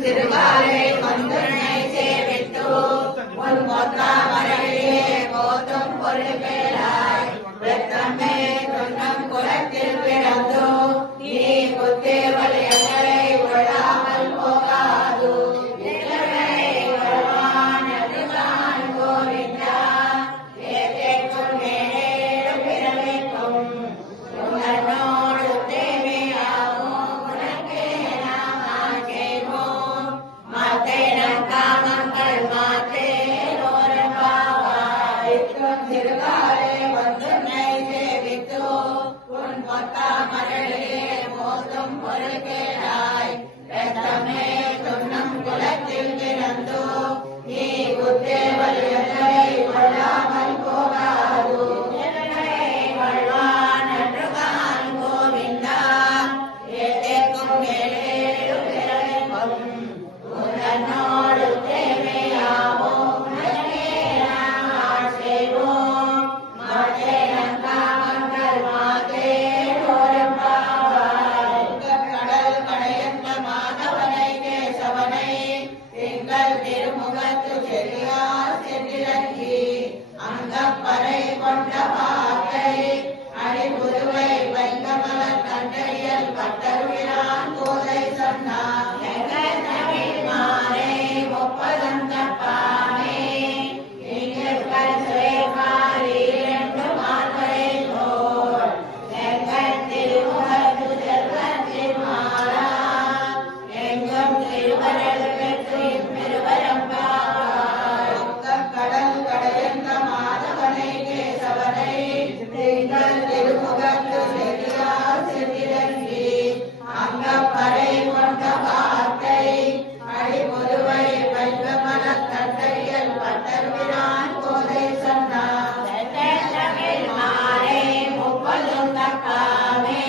சிறுகாலை வந்துன்னை சேவித்து உன் பொத்தாமரையே போதும் பொருள்களாய் வெத்தமே துன்னம் குலத்தில் பிறந்து நீ புத்தே வலியங்களை விழாமல் போகாது சிறுகாலே வந்துன்னை சேவித்து உன் பொத்தாமரையே போதும் பொருள்களாய் வெத்தமே துன்னம் குலத்தில் பிறந்து நீ புத்தே வலியங்களை விழாமல் போகாது வாழ்வான் அன்றுகான் கோவிந்தா ஏதேக்கும் மேலேறு பிறக்கும் உன்னோடு தேவையாவோ திருமுகத்து செல்லியார் சென்றிறங்கி அங்கப்பறை கொண்ட வார்த்தை அடிபுதுவை வைங்கமலர் கண்டையல் பட்டருவிரான் போதை சொன்னார் மாறே ஒப்பதந்தப்பாமே இங்கு கருத்துரை மாறி இரண்டு மார்பரை போல் எங்கள் திருமுகத்து செல்வத்தில் மாறா எங்கும் திருவரல் பெற்று கடல் கடையந்த மாதவனை கேசவனை நீங்கள் திருமுகத்து செல்லியார் சென்றிறங்கி அங்கப்பறை கொண்ட வார்த்தை அடிமுதுவை வைங்கமலர் கண்டையல் பட்டர்விரான் போதை சொன்னார் மாறே முப்பதும் தப்பாமே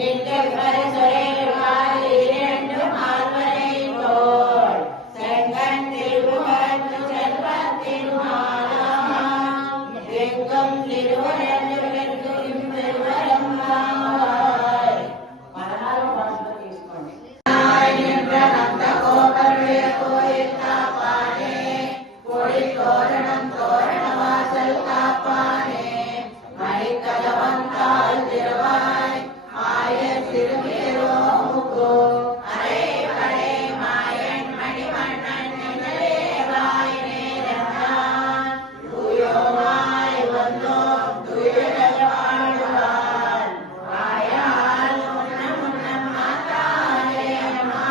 இன்று பரிசுரை இரண்டு மார்பரை போல் செங்கன் திருமுகத்து செல்வத்தில் மாறா எங்கும் திருவரங்கு பெருவரம் நின்ற நந்த கோபருடைய கோயில் காப்பானே கொடி தோரணம் தோரண வாசல் காப்பானே மணிக்கதவந்தால் திருவாய் ஆய சிறுமேரோ முகோ அரை கடை மாயன் மணிவண்ணன் நின்றேவாய் நேரந்தான் துயோமாய் வந்தோம் துயிலல் வாழ்வார் வாயால் முன்னம் மாத்தாலே அம்மா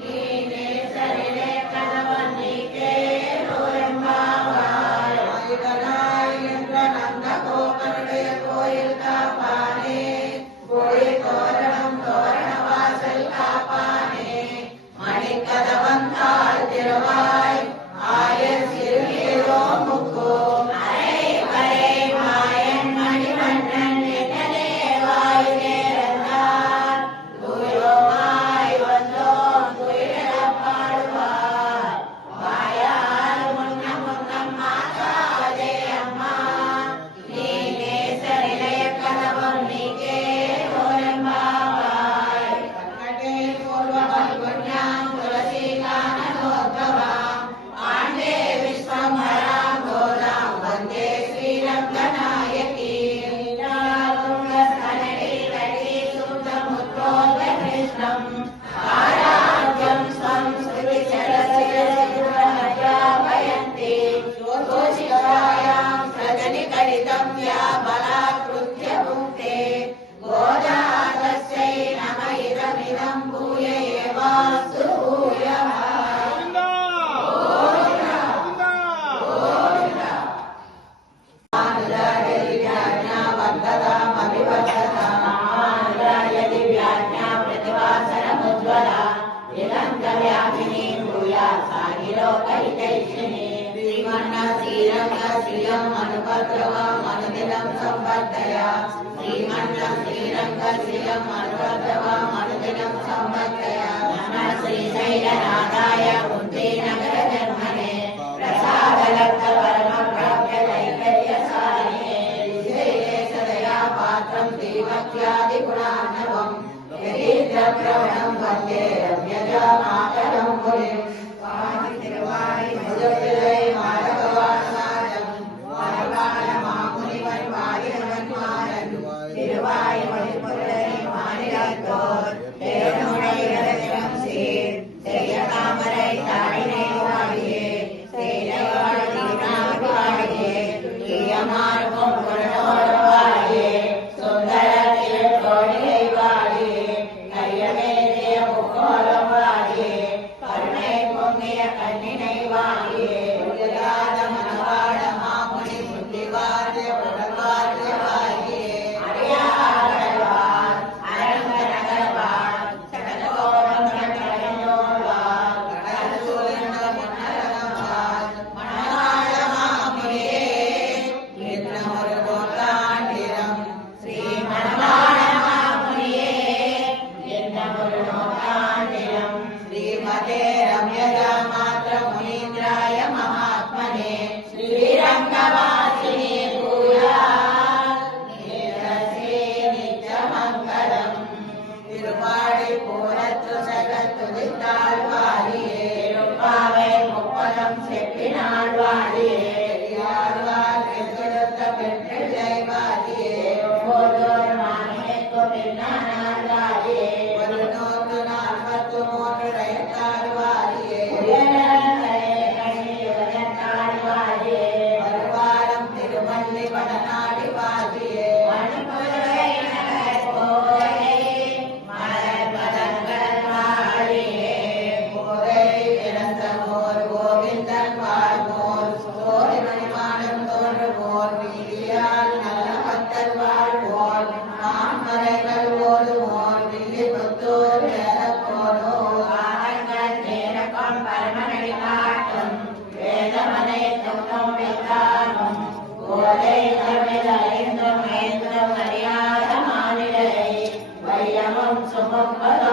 நீ நேசரிலே கதவன் நீக்கே ரோரம்பாவாய் வைகளாய் என்ற நந்த கோபருடைய கோயில் காப்பானே கொடி தோரணம் தோரண வாசல் காப்பானே மணிக்கதவந்தால் திருவாய் ஆய சிறுமீரோ முக்கோ அரை வரை மாயன் மணிவண்ணன் என்னேவாய் நேரந்தான் துயோமாய் வந்தோம் துயிலப் பாடுவார் வாயால் முன்னம் மாத்தாதே அம்மா நீ நேசரிலே கதவம் நீக்கே ரோரம்பாவாய் கட்டே பூர்வவல் புண்ணியம் துளசி கானனோத்பவாம் ஆண்டே விஸ்வம்பராம் கோதாம் வந்தே ஸ்ரீரங்கநாயகி நீராதுங்கஸ்தனடி கடி சுத்தமுத்ரோத கிருஷ்ணம் ஆராத்யம் ஸ்வம் ஸ்ருதிச்சரசிரசிரமத்யாபயந்தி கோஷிகாயாம் சஜனி கடிதம் யா பலாக்ருத்ய புக்தே கோதாதஸ்யை நம இதமிதம் பூய ஏவாஸ்து பூயः श्रीशैलनाथाय कुन्ती नगर जन्मने प्रसादलब्ध परम प्राप्य दैकर्यसारिणे विशेषदया पात्रं दीवक्यादि गुणार्णवम् यदीन्द्रप्रवणं वन्दे रम्यजामात போரில் பாதி திருவாய் முதலிலை மாதவாசம் வாழ்வான மாமுனிவன் வாயிலவன் மாறன் திருவாய் மொழிபொருளை மாநிலத்தோர் தேனுடையிடம் சீர் செய்ய தாமரை தாயினை வாழியே செய்தவாழியே ஈயமார்க்கும் பொருளோடு வாழியே சுந்தர திருக்கோடியை வாழியே கையமேறிய முக்கோலம் வாழியே கருணை பொங்கிய கண்ணினை வாழியே உயராத மனவாட மாமுனி புத்திவாரிய உடல்வாரிய வாழியே அடையாளவார் அரங்கநகர்வார் சடகோபம் கடையோர்வார் கடல் சூழ்ந்த முன்னரகவார் மணவாள மாமுனியே இன்னொரு நூற்றாண்டிரம் ஸ்ரீ மணவாள மாமுனியே இன்னொரு நூற்றாண்டிரம் ஸ்ரீமதே ரம்யதா மாத்ர முனீந்திராய மகாத்மனே ஸ்ரீரங்கவாசினி பூயாத் நித்யஸ்ரீ நித்யமங்கலம் திருவாடி பூரத்து சகத்துதித்தாள் வாழியே திருப்பாவை முப்பதம் செப்பினாள் வாழியே யாழ்வார் பெற்றெடுத்த பெற்றில்லை வாழியே ஒவ்வொரு மாநிலைக்கு பின்னாள் வாழியே 143 ரயத்தாள் வாழியே வருவாரம் திருமல்லி வடநாடி வாழியே போதை இறந்தமோர் கோவிந்தன் வாழ்வோர் சோதி மணிமாடம் தோன்றுவோர் வீதியால் நல்ல பக்தர் வாழ்வோர் மாமரைகள் ஓடுவோர் வில்லி புத்தூர் வேதப்போனோர் ஆரங்கள் நேரக்கம் பரமனை காட்டும் வேதமனை தொக்கம் வைத்தாலும் போதை தமிழ் அறிந்தும் ஏந்தும் அறியாத மாநிலை வையமும் சுமப்பது